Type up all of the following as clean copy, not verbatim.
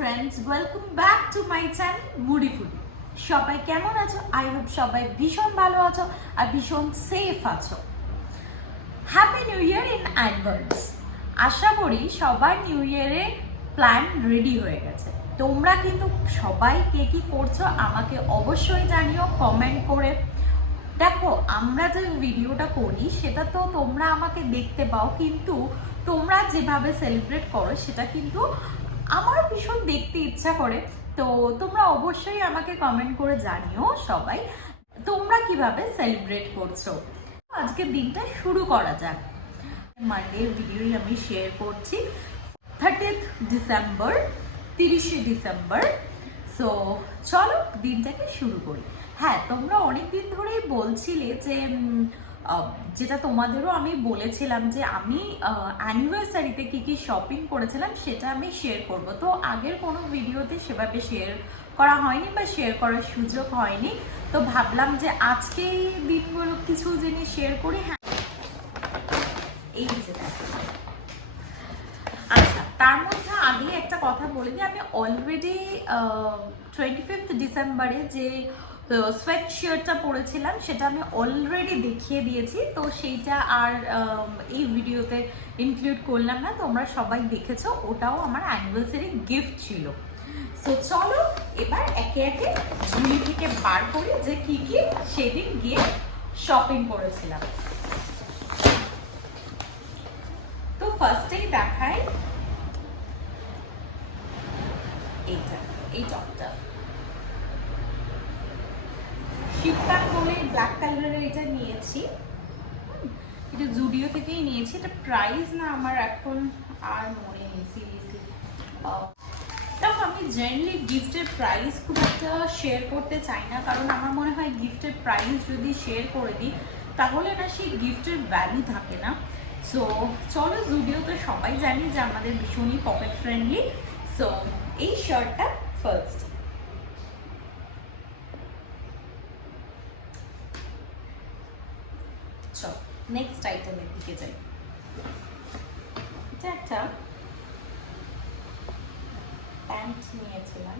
friends, welcome back to my channel Moody Foodie. সবাই কেমন আছো? I hope সবাই ভীষণ ভালো আছো আর ভীষণ সেফ আছো। Happy new year in advance. আশা করি সবার নিউ ইয়ারে প্ল্যান রেডি হয়ে গেছে। তোমরা কিন্তু সবাই কে কি করছো আমাকে অবশ্যই জানিও কমেন্ট করে। দেখো, আমরা যে ভিডিওটা করি সেটা তো তোমরা আমাকে দেখতে পাও, কিন্তু তোমরা যেভাবে সেলিব্রেট করো সেটা কিন্তু আমার ভীষণ দেখতে ইচ্ছা করে। তো তোমরা অবশ্যই আমাকে কমেন্ট করে জানিও সবাই তোমরা কিভাবে সেলিব্রেট করছো। আজকের দিনটা শুরু করা যাক। মানডের ভিডিওই আমি শেয়ার করছি, 30th ডিসেম্বর, 30শে ডিসেম্বর। সো চলো দিনটাকে শুরু করি। হ্যাঁ, তোমরা অনেক দিন ধরেই বলছিলে যে যেটা তোমাদেরও আমি বলেছিলাম যে আমি অ্যানিভার্সারিতে কী কী শপিং করেছিলাম সেটা আমি শেয়ার করব। তো আগের কোনো ভিডিওতে সেভাবে শেয়ার করা হয়নি বা শেয়ার করার সুযোগ হয়নি, তো ভাবলাম যে আজকে এই দিনগুলো কিছু জিনিস শেয়ার করি। হ্যাঁ, এই যে আচ্ছা, তার মধ্যে আগে একটা কথা বলে দিই, আমি অলরেডি 25th ডিসেম্বরে যে সোয়েট শার্টটা পরেছিলাম সেটা আমি অলরেডি দেখিয়ে দিয়েছি, তো সেইটা আর এই ভিডিওতে ইনক্লুড করলাম না। তোমরা সবাই দেখেছো, ওটাও আমার অ্যানিভার্সারি গিফট ছিল। সো চলো এবার একে একে ঝুলি থেকে বার করি যে কি কি সেদিন গিয়ে শপিং করেছিলাম। তো ফার্স্টেই দেখাই এইটা, এই টপটা শীতকাল বলে ব্ল্যাক কালারের এটা নিয়েছি। এটা জুডিও থেকেই নিয়েছি। এটা প্রাইস না আমার এখন আর মনে নেই সিরিয়াসলি। দেখো, আমি জেনারেলি গিফটের প্রাইস খুব একটা শেয়ার করতে চাই না, কারণ আমার মনে হয় গিফটের প্রাইস যদি শেয়ার করে দিই তাহলে না সেই গিফটের ভ্যালু থাকে না। সো চলো, জুডিও তো সবাই জানি যে আমাদের ভীষণই পকেট ফ্রেন্ডলি। সো এই শার্টটা ফার্স্ট। চল নেক্সট আইটেমের দিকে যাই। এটা একটা প্যান্ট নিয়েছিলাম।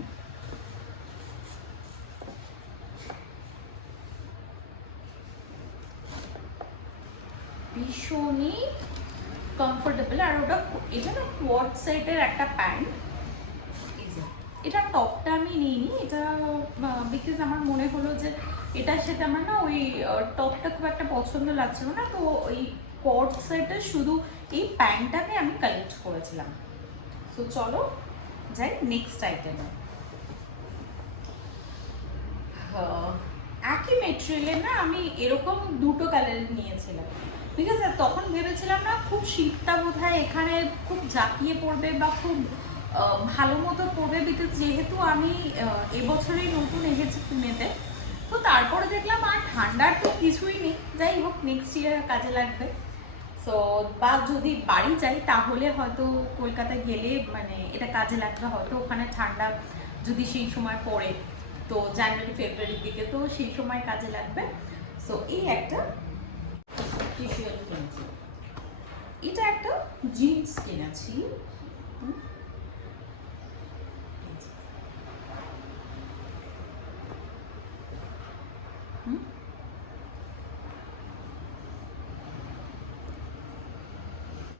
ভীষণই কমফোর্টেবল, আর ওটা এটা না কোয়াড সেটের একটা প্যান্ট। এটা টপটা আমি নিইনি, এটা বিকজ আমার মনে হলো যে এটার সাথে আমার না ওই টপটা খুব একটা পছন্দ লাগছিল না, তো ওই কোয়াড সেটের শুধু এই প্যান্টটাকে আমি কালেক্ট করেছিলাম। সো চলো যাই নেক্সট আইটেমে। একই মেটেরিয়ালের না আমি এরকম দুটো কালার নিয়েছিলাম, ঠিক আছে। তখন ভেবেছিলাম না খুব শীতটা বোধহয় এখানে খুব জাঁকিয়ে পড়বে বা খুব ভালো মতো পড়বে, বিকজ যেহেতু আমি এবছরেই নতুন এসেছি পুনেতে। তো তারপরে দেখলাম আর ঠান্ডার তো কিছুই নেই, যাই হোক নেক্সট ইয়ার কাজে লাগবে। সো বা যদি বাড়ি যাই তাহলে হয়তো কলকাতায় গেলে মানে এটা কাজে লাগবে, হয়তো ওখানে ঠান্ডা যদি সেই সময় পড়ে, তো জানুয়ারি ফেব্রুয়ারির দিকে, তো সেই সময় কাজে লাগবে। সো এই একটা টি শার্ট কিনেছি, এটা একটা জিন্স কিনেছি।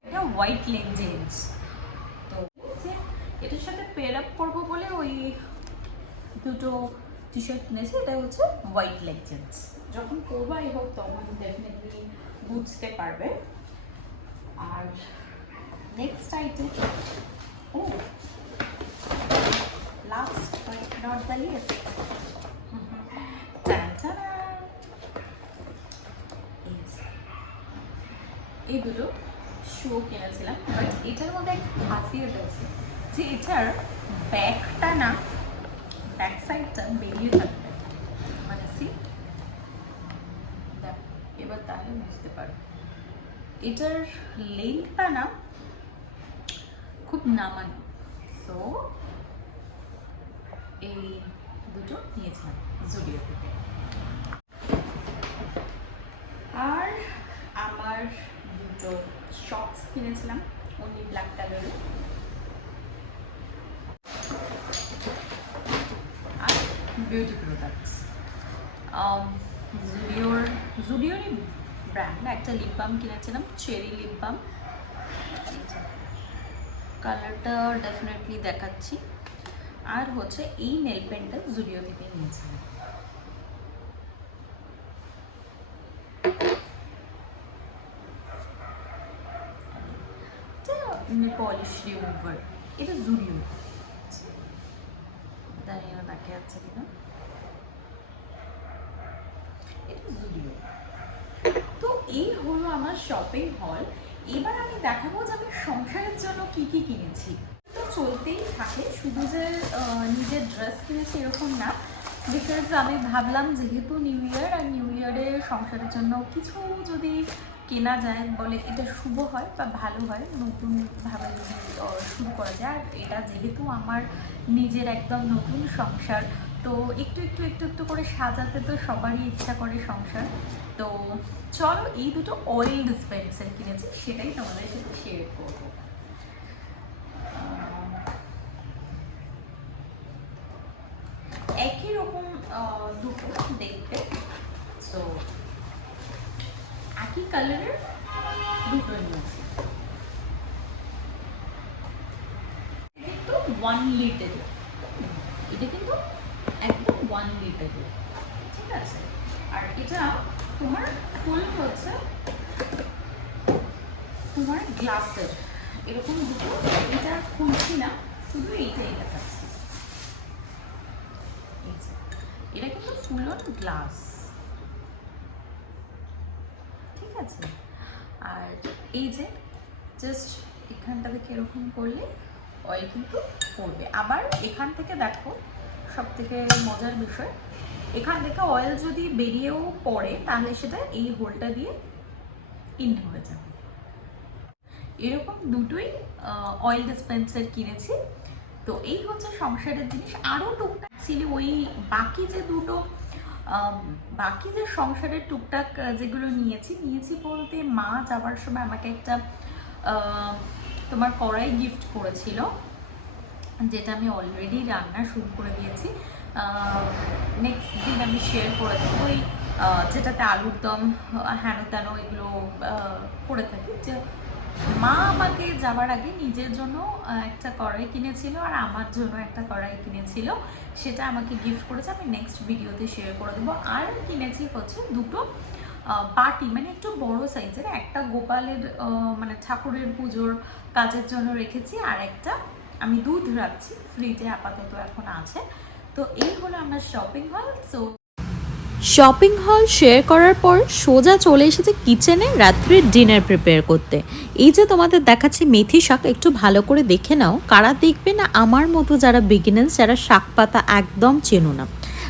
এটা হোয়াইট লেগ জিন্স। তো এটার সাথে পেয়ার আপ করবো বলে ওই দুটো টি শার্ট কিনেছি। এটা হচ্ছে হোয়াইট লেগ জিন্স, যখন পরবো আই হোপ তখন ডেফিনেটলি বুঝতে পারবে। আর নেক্সট আইটেম, ও last but not the least, এই দুটো শু কিনেছিলাম। বাট এটার মধ্যে একটা খাসিয়ত আছে যে এটার ব্যাকটা না, ব্যাক সাইডটা বেরিয়ে থাকবে, মানে সি দেখ, এবার তাহলে বুঝতে পারো এটার লেন্থটা না খুব নামানো। সো এই দুটো নিয়েছিলাম জুডিও থেকে। আর আমার দুটো শর্টস কিনেছিলাম অনলি ব্ল্যাক কালারের। Beauty products. জুডিওরই ব্র্যান্ড একটা লিপ বাম কিনেছিলাম, চেরি লিপ বাম। কালারটা ডেফিনেটলি দেখাচ্ছি। আর হচ্ছে এই নেল পেন্টটা জুডিও থেকে নিয়েছিলাম। পলিশ রিমুভার, এটা জুডিও, জানি না তাকে যাচ্ছে কিনা, এটা জুডিও। তো এই হলো আমার শপিং হল। এবার আমি দেখাবো যে আমি সংসারের জন্য কি কি কিনেছি। তো চলতেই থাকে, শুধু যে নিজের ড্রেস কিনেছি এরকম না, বিকজ আমি ভাবলাম যেহেতু নিউ ইয়ার, আর নিউ ইয়ারে সংসারের জন্য কিছু যদি কেনা যায় বলে এটা শুভ হয় বা ভালো হয়, নতুনভাবে যদি শুরু করা যায়। আর এটা যেহেতু আমার নিজের একদম নতুন সংসার, তো একটু একটু একটু একটু করে সাজাতে তো সবারই ইচ্ছা করে সংসার। তো চলো এই দুটো অয়েল ডিসপেন্সার কিনেছি, সেটাই তোমাদের সাথে শেয়ার করবো। একই রকম দুটো দেখতে, তো একই কালারের দুটো নিয়েছি। কিন্তু 1 লিটার, এটা কিন্তু একদম 1 লিটার, ঠিক আছে। আর এটা তোমার ফুল হচ্ছে তোমার গ্লাসের, এরকম দুটো। এটা খুলছি না, শুধু এইটাই দেখাচ্ছি। এটা কিন্তু ফুল অন গ্লাস, ঠিক আছে। আর এই যে জাস্ট এখানটা থেকে এরকম করলে অয়েল কিন্তু পড়বে। আবার এখান থেকে দেখো, সব থেকে মজার বিষয়, এখান থেকে অয়েল যদি বেরিয়েও পড়ে তাহলে সেটা এই হোলটা দিয়ে ইন হয়ে যাবে। এরকম দুটোই অয়েল ডিসপেন্সার কিনেছি। তো এই হচ্ছে সংসারের জিনিস। আরও টুকটাক ছিল ওই বাকি যে সংসারের টুকটাক যেগুলো নিয়েছি বলতে, মা যাওয়ার সময় আমাকে একটা তোমার কড়াই গিফট করেছিল, যেটা আমি অলরেডি রান্না শুরু করে দিয়েছি। নেক্সট দিন আমি শেয়ার করে দেবো, ওই যেটাতে আলুর দম হেন তেন এগুলো করে থাকি। যে মা আমাকে যাওয়ার আগে নিজের জন্য একটা কড়াই কিনেছিল আর আমার জন্য একটা কড়াই কিনেছিল, সেটা আমাকে গিফট করেছে, আমি নেক্সট ভিডিওতে শেয়ার করে দেবো। আর কিনেছি হচ্ছে দুটো বাটি, মানে একটু বড় সাইজের, একটা গোপালের মানে ঠাকুরের পুজোর কাজের জন্য রেখেছি, আর একটা আমি দুধ রাখছি ফ্রিজে, আপাতত এখন আছে। তো এই হলো আমার শপিং হল। সো শপিং হল শেয়ার করার পর সোজা চলে এসেছে কিচেনে রাত্রির ডিনার প্রিপেয়ার করতে। এই যে তোমাদের দেখাচ্ছি মেথি শাক, একটু ভালো করে দেখে নাও, কারা দেখবে না আমার মতো যারা বিগিনার্স, যারা শাক পাতা একদম চেনো না।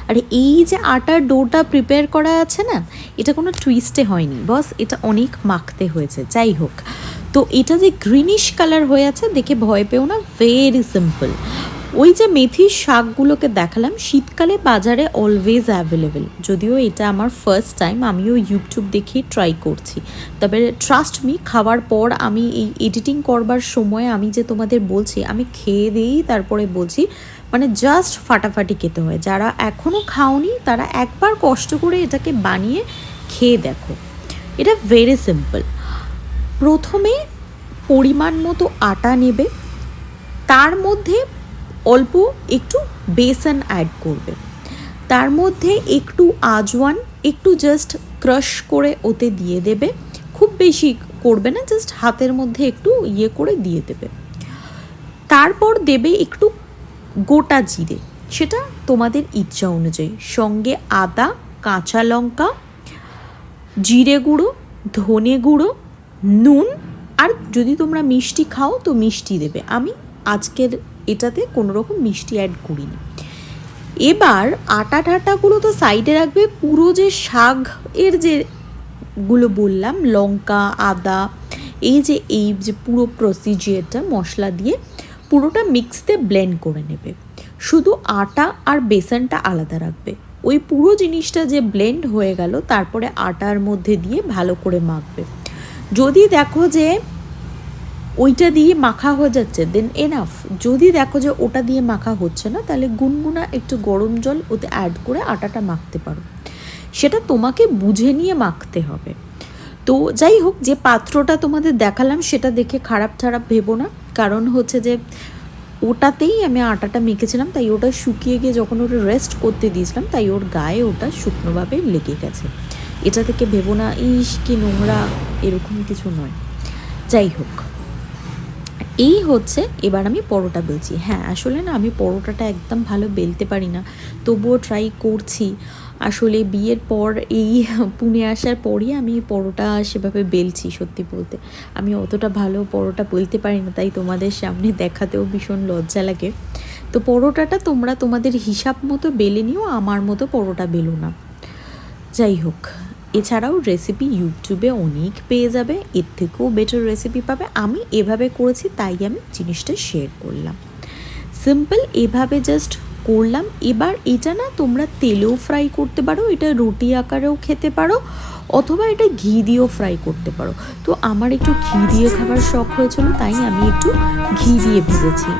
আর এই যে আটার ডোটা প্রিপেয়ার করা আছে না, এটা কোনো টুইস্টে হয়নি বস, এটা অনেক মাখতে হয়েছে। যাই হোক, তো এটা যে গ্রিনিশ কালার হয়ে আছে দেখে ভয় পেও না, ভেরি সিম্পল। ওই যে মেথির শাকগুলোকে দেখালাম, শীতকালে বাজারে অলওয়েজ অ্যাভেলেবেল। যদিও এটা আমার ফার্স্ট টাইম, আমিও ইউটিউব দেখেই ট্রাই করছি। তবে ট্রাস্ট মি, খাওয়ার পর আমি এই এডিটিং করবার সময় আমি যে তোমাদের বলছি, আমি খেয়ে দিয়েই তারপরে বলছি, মানে জাস্ট ফাটাফাটি খেতে হয়। যারা এখনও খাওনি তারা একবার কষ্ট করে এটাকে বানিয়ে খেয়ে দেখো, এটা ভেরি সিম্পল। প্রথমে পরিমাণ মতো আটা নেবে, তার মধ্যে অল্প একটু বেসন অ্যাড করবে, তার মধ্যে একটু আজওয়ান একটু জাস্ট ক্রাশ করে ওতে দিয়ে দেবে, খুব বেশি করবে না, জাস্ট হাতের মধ্যে একটু ইয়ে করে দিয়ে দেবে। তারপর দেবে একটু গোটা জিরে, সেটা তোমাদের ইচ্ছা অনুযায়ী, সঙ্গে আদা, কাঁচা লঙ্কা, জিরে গুঁড়ো, ধনে গুঁড়ো, নুন, আর যদি তোমরা মিষ্টি খাও তো মিষ্টি দেবে। আমি আজকের এটাতে কোনো রকম মিষ্টি অ্যাড করিনি। এবার আটা ঠাটাগুলো তো সাইডে রাখবে, পুরো যে শাক এর যেগুলো বললাম, লঙ্কা, আদা, এই যে পুরো প্রসিজিয়ারটা মশলা দিয়ে পুরোটা মিক্সতে ব্লেন্ড করে নেবে। শুধু আটা আর বেসনটা আলাদা রাখবে। ওই পুরো জিনিসটা যে ব্লেন্ড হয়ে গেল, তারপরে আটার মধ্যে দিয়ে ভালো করে মাখবে। যদি দেখো যে ওইটা দিয়ে মাখা হয়ে যাচ্ছে দেন এনাফ। যদি দেখো যে ওটা দিয়ে মাখা হচ্ছে না, তাহলে গুনগুনা একটু গরম জল ওতে অ্যাড করে আটাটা মাখতে পারো। সেটা তোমাকে বুঝে নিয়ে মাখতে হবে। তো যাই হোক, যে পাত্রটা তোমাদের দেখালাম সেটা দেখে খারাপ ভেবো না, কারণ হচ্ছে যে ওটাতেই আমি আটাটা মেখেছিলাম, তাই ওটা শুকিয়ে গিয়ে যখন ওটা রেস্ট করতে দিয়েছিলাম, তাই ওর গায়ে ওটা শুকনোভাবে লেগে গেছে। এটা থেকে ভেবো না ইস কি নোংরা, এরকম কিছু নয়। যাই হোক, এই হচ্ছে এবার আমি পরোটা বেলছি। হ্যাঁ, আসলে না আমি পরোটাটা একদম ভালো বেলতে পারি না, তবুও ট্রাই করছি। আসলে বিয়ের পর এই পুনে আসার পরই আমি পরোটা সেভাবে বেলছি। সত্যি বলতে আমি অতটা ভালো পরোটা বেলতে পারি না, তাই তোমাদের সামনে দেখাতেও ভীষণ লজ্জা লাগে। তো পরোটাটা তোমরা তোমাদের হিসাব মতো বেলে নিও, আমার মতো পরোটা বেলো না। যাই হোক, এছাড়াও রেসিপি ইউটিউবে অনেক পেয়ে যাবে, এর থেকেও বেটার রেসিপি পাবে। আমি এভাবে করেছি তাই আমি জিনিসটা শেয়ার করলাম। সিম্পল এভাবে জাস্ট করলাম। এবার এটা না তোমরা তেলেও ফ্রাই করতে পারো, এটা রুটি আকারেও খেতে পারো, অথবা এটা ঘি দিয়েও ফ্রাই করতে পারো। তো আমার একটু ঘি দিয়ে খাবার শখ হয়েছিল, তাই আমি একটু ঘি দিয়ে ভেজেছি।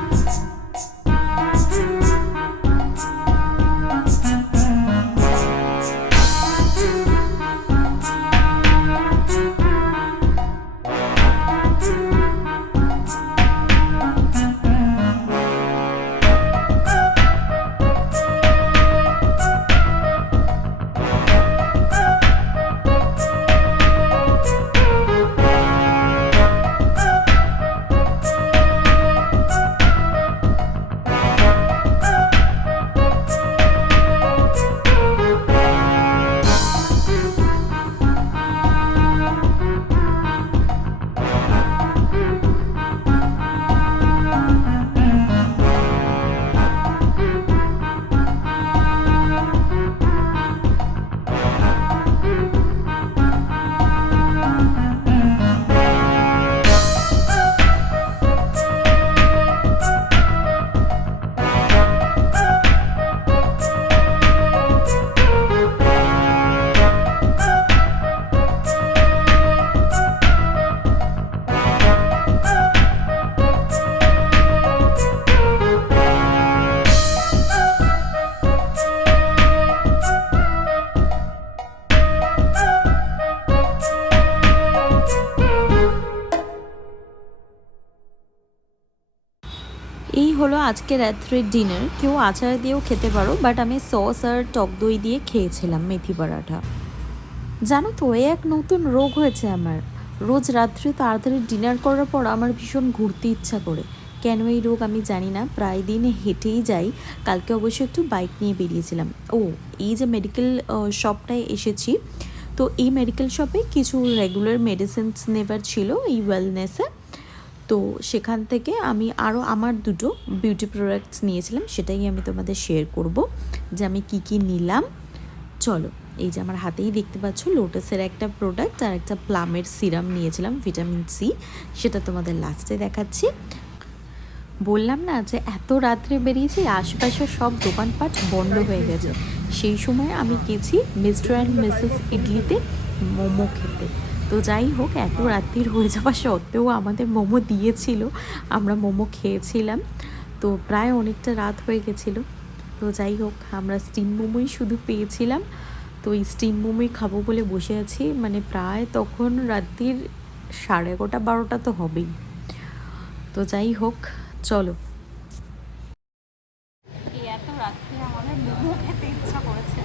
এই হলো আজকে রাত্রের ডিনার। কেউ আচার দিয়েও খেতে পারো, বাট আমি সস আর টক দই দিয়ে খেয়েছিলাম মেথি পরাঠা। জানো তো, এক নতুন রোগ হয়েছে আমার। রোজ রাত্রে তাড়াতাড়ি ডিনার করার পর আমার ভীষণ ঘুরতে ইচ্ছা করে। কেন এই রোগ আমি জানি না, প্রায় দিন হেঁটেই যাই। কালকে অবশ্য একটু বাইক নিয়ে বেরিয়েছিলাম। এই যে মেডিকেল শপটায় এসেছি, তো এই মেডিকেল শপে কিছু রেগুলার মেডিসিনস নেবার ছিল এই ওয়েলনেসে। তো সেখান থেকে আমি আরও আমার দুটো বিউটি প্রোডাক্টস নিয়েছিলাম, সেটাই আমি তোমাদের শেয়ার করব যে আমি কি নিলাম। চলো, এই যে আমার হাতেই দেখতে পাচ্ছ লোটাসের একটা প্রোডাক্ট আর একটা প্লামের সিরাম নিয়েছিলাম ভিটামিন সি, সেটা তোমাদের লাস্টে দেখাচ্ছি। বললাম না যে এত রাত্রে বেরিয়েছি, আশপাশের সব দোকানপাট বন্ধ হয়ে গেছে। সেই সময় আমি গেছি মিস্টার অ্যান্ড মিসেস ইডলিতে মোমো খেতে। তো যাই হোক, এত রাত্রির হয়ে যাওয়া সত্ত্বেও আমাদের মোমো দিয়েছিল, আমরা মোমো খেয়েছিলাম। তো প্রায় অনেকটা রাত হয়ে গেছিলো। তো যাই হোক, আমরা স্টিম মোমোই শুধু পেয়েছিলাম। তো এই স্টিম মোমোই খাবো বলে বসে আছি, মানে প্রায় তখন রাত্রির 11:30-12টা তো হবেই। তো যাই হোক, চলো। এই এত রাত্রে আমাদের মোমো খেতে ইচ্ছা করেছে,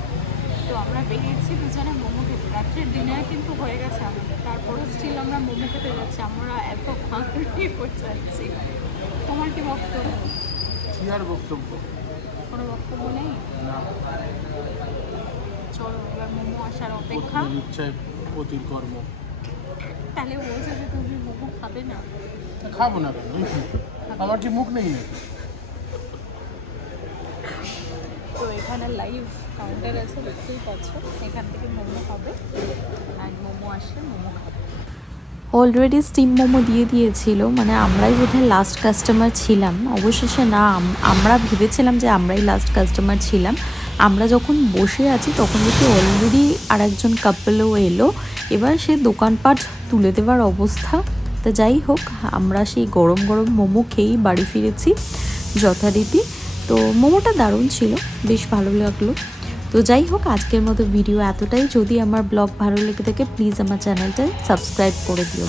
তো আমরা বেরিয়েছি দুজনে মোমো খেতে। রাত্রের ডিনার কিন্তু হয়ে গেছে আমাদের, তারপরেও স্টিল আমরা মোমো খেতে যাচ্ছি। আমরা এত হাঙ্গরি করতে যাচ্ছি। তোমার কি বক্তব্য? কি আর বক্তব্য, কোনো বক্তব্য নেই। চলো, এবার মোমো আসার অপেক্ষা। ইচ্ছায় পতির কর্ম। তাহলে বলছো যে তুমি মোমো খাবে না? খাবো না কেন? আমার কি মুখ নেই নাকি? তো এখানে লাইভ কাউন্টার আছে, দেখতেই পাচ্ছ। এখান থেকে মোমো হবে, আর মোমো আসলে মোমো খাবে। অলরেডি স্টিম মোমো দিয়ে দিয়েছিল, মানে আমরাই বোধহয় লাস্ট কাস্টমার ছিলাম। অবশেষে না, আমরা ভেবেছিলাম যে আমরাই লাস্ট কাস্টমার ছিলাম। আমরা যখন বসে আছি তখন দেখি অলরেডি আর একজন কাপলও এলো। এবার সে দোকানপাট তুলে দেওয়ার অবস্থা, তো যাই হোক, আমরা সেই গরম গরম মোমো খেয়েই বাড়ি ফিরেছি যথারীতি। তো মোমোটা দারুণ ছিল, বেশ ভালো লাগলো। তো যাই হোক, আজকের মতো ভিডিও এতটাই। যদি আমার ব্লগ ভালো লেগে থাকে প্লিজ আমার চ্যানেলটা সাবস্ক্রাইব করে দিও।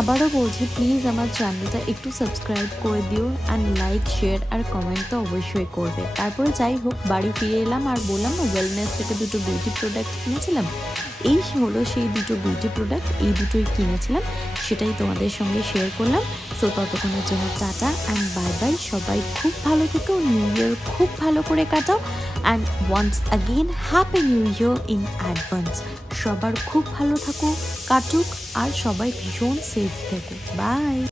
আবারও বলছি, প্লিজ আমার চ্যানেলটা একটু সাবস্ক্রাইব করে দিও, অ্যান্ড লাইক, শেয়ার আর কমেন্ট তো অবশ্যই করবে। তারপরে যাই হোক, বাড়ি ফিরে এলাম, আর বললাম না ওয়েলনেস থেকে দুটো বিউটি প্রোডাক্ট কিনেছিলাম। এই হলো সেই দুটো বিউটি প্রোডাক্ট, এই দুটোই কিনেছিলাম, সেটাই তোমাদের সঙ্গে শেয়ার করলাম। সো ততক্ষণের জন্য টাটা অ্যান্ড বাই বাই। সবাই খুব ভালো থেকো, নিউ ইয়ার খুব ভালো করে কাটাও, and once again happy new year in advance. সবার খুব ভালো থাকো, কাটুক, আর সবাই ভীষণ সেফ থেকো। বাই।